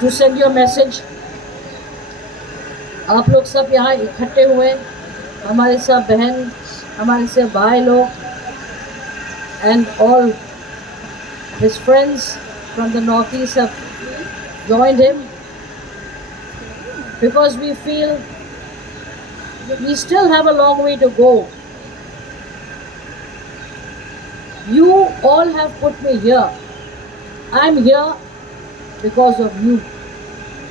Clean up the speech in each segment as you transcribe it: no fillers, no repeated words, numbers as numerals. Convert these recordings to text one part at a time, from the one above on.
to send your message. आप लोग सब यहाँ इकट्ठे हुए, हमारे सब बहन, हमारे सब भाई लोग, and all his friends from the northeast have joined him because we feel we still have a long way to go. You all have put me here. I'm here because of you.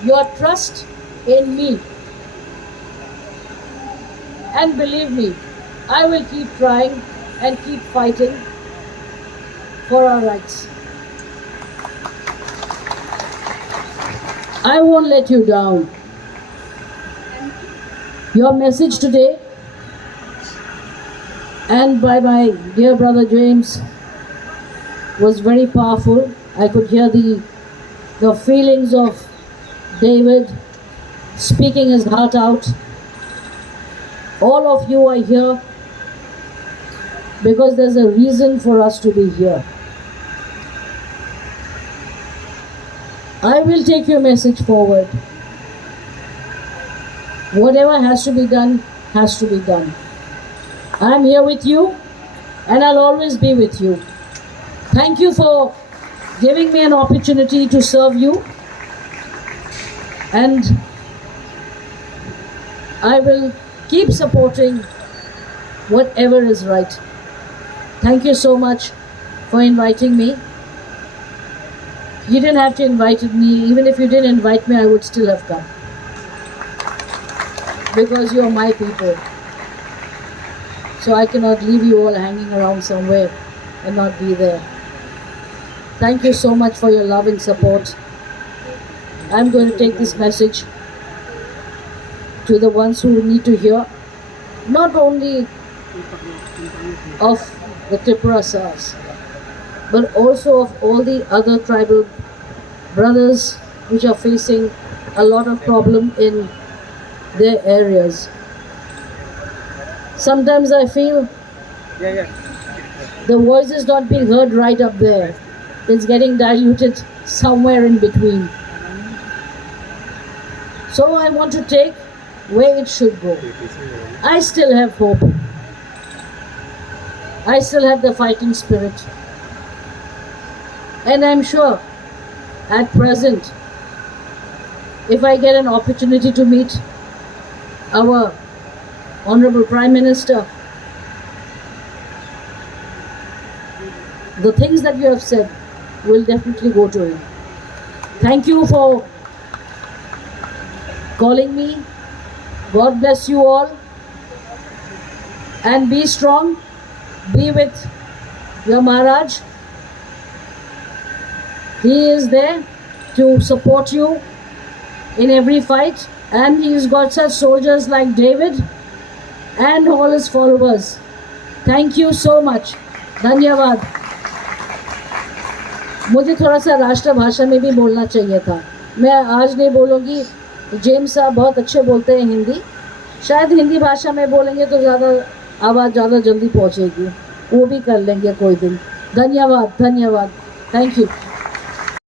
Your trust in me. And believe me, I will keep trying and keep fighting for our rights. I won't let you down. Your message today and by my dear brother James was very powerful. I could hear the feelings of David speaking his heart out. All of you are here because there's a reason for us to be here. I will take your message forward. Whatever has to be done, has to be done. I'm here with you and I'll always be with you. Thank you for giving me an opportunity to serve you, and I will keep supporting whatever is right. Thank you so much for inviting me. You didn't have to invite me. Even if you didn't invite me, I would still have come. Because you are my people. So I cannot leave you all hanging around somewhere and not be there. Thank you so much for your love and support. I'm going to take this message to the ones who need to hear, not only of the Tiprasas, but also of all the other tribal brothers which are facing a lot of problem in their areas. Sometimes I feel the voice is not being heard right up there. It's getting diluted somewhere in between. So I want to take where it should go. I still have hope. I still have the fighting spirit. And I'm sure at present, if I get an opportunity to meet our Honorable Prime Minister, the things that you have said will definitely go to him. Thank you for calling me. God bless you all. And be strong. Be with your Maharaj. He is there to support you in every fight. And he's got such soldiers like David and all his followers. Thank you so much. धन्यवाद. मुझे थोड़ा सा राष्ट्रभाषा में भी बोलना चाहिए था. मैं आज नहीं बोलूँगी. जेम्स साहब बहुत अच्छे बोलते हैं हिंदी. शायद हिंदी भाषा में बोलेंगे तो ज़्यादा आवाज़ ज़्यादा जल्दी पहुँचेगी. वो भी कर लेंगे कोई दिन. धन्यवाद. धन्यवाद. Thank you.